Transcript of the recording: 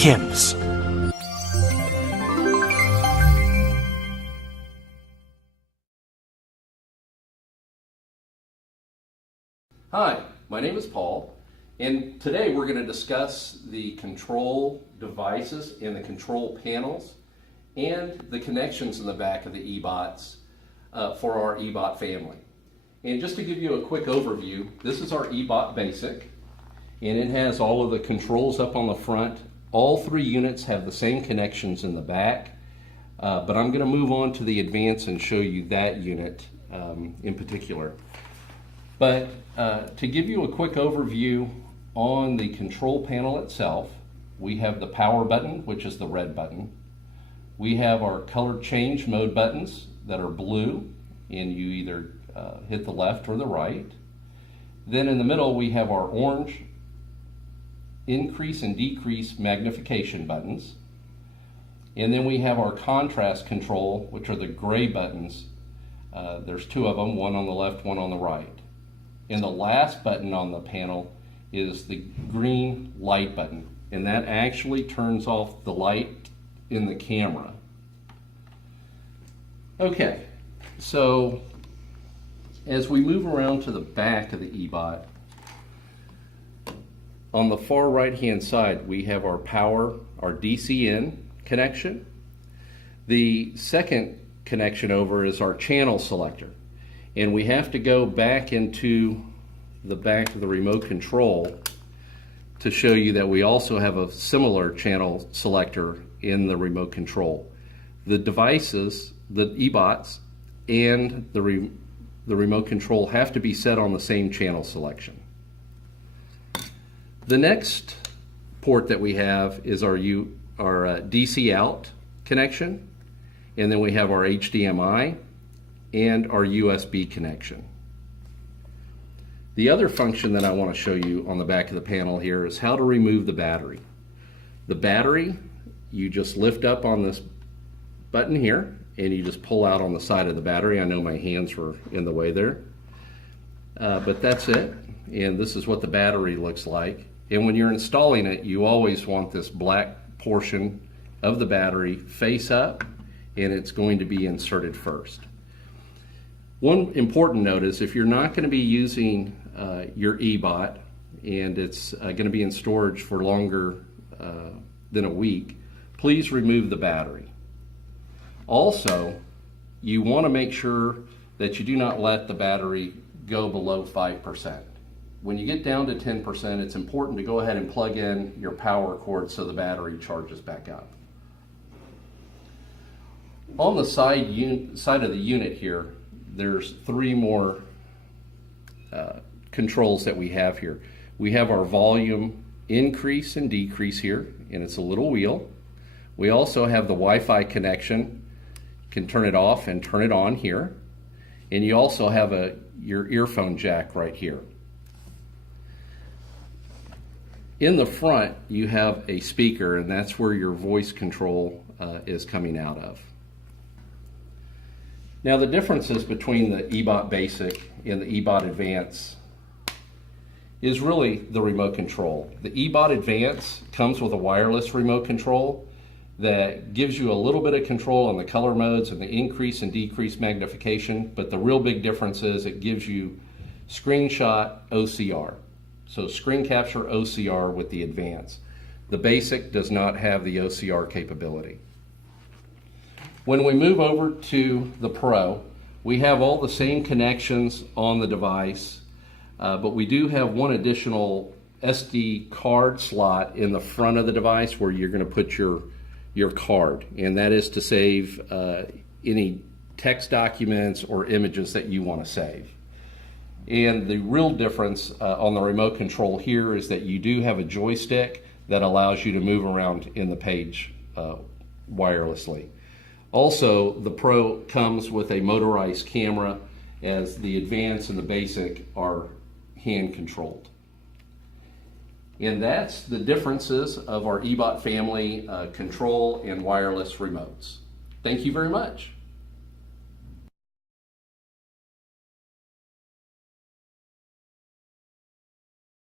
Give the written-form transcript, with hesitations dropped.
hymns. Hi, my name is Paul, and today we're going to discuss the control devices and the control panels and the connections in the back of the eBots for our eBot family. And just to give you a quick overview, this is our eBot Basic, and it has all of the controls up on the front. All three units have the same connections in the back, but I'm going to move on to the Advanced and show you that unit in particular. But to give you a quick overview on the control panel itself, we have the power button, which is the red button. We have our color change mode buttons that are blue, and you either hit the left or the right. Then in the middle we have our orange increase and decrease magnification buttons. And then we have our contrast control, which are the gray buttons. There's two of them, one on the left, one on the right. And the last button on the panel is the green light button, and that actually turns off the light in the camera. Okay, so as we move around to the back of the eBot, on the far right hand side we have our power, our DC-in connection. The second connection over is our channel selector. And we have to go back into the back of the remote control to show you that we also have a similar channel selector in the remote control. The devices, the eBots, and the remote control have to be set on the same channel selection. The next port that we have is our DC out connection, and then we have our HDMI and our USB connection. The other function that I want to show you on the back of the panel here is how to remove the battery. The battery, you just lift up on this button here and you just pull out on the side of the battery. I know my hands were in the way there, but that's it. And this is what the battery looks like. And when you're installing it, you always want this black portion of the battery face up, and it's going to be inserted first. One important note is if you're not going to be using your eBot and it's going to be in storage for longer than a week, please remove the battery. Also, you want to make sure that you do not let the battery go below 5%. When you get down to 10%, it's important to go ahead and plug in your power cord so the battery charges back up. On the side of the unit here, there's three more controls that we have here. We have our volume increase and decrease here, and it's a little wheel. We also have the Wi-Fi connection. You can turn it off and turn it on here. And you also have your earphone jack right here. In the front, you have a speaker, and that's where your voice control is coming out of. Now the differences between the eBot Basic and the eBot Advanced is really the remote control. The eBot Advanced comes with a wireless remote control that gives you a little bit of control on the color modes and the increase and decrease magnification, but the real big difference is it gives you screenshot OCR. So screen capture OCR with the Advanced. The Basic does not have the OCR capability. When we move over to the Pro, we have all the same connections on the device, but we do have one additional SD card slot in the front of the device where you're going to put your card, and that is to save any text documents or images that you want to save. And the real difference on the remote control here is that you do have a joystick that allows you to move around in the page wirelessly. Also, the Pro comes with a motorized camera, as the Advanced and the Basic are hand controlled. And that's the differences of our eBot family control and wireless remotes. Thank you very much.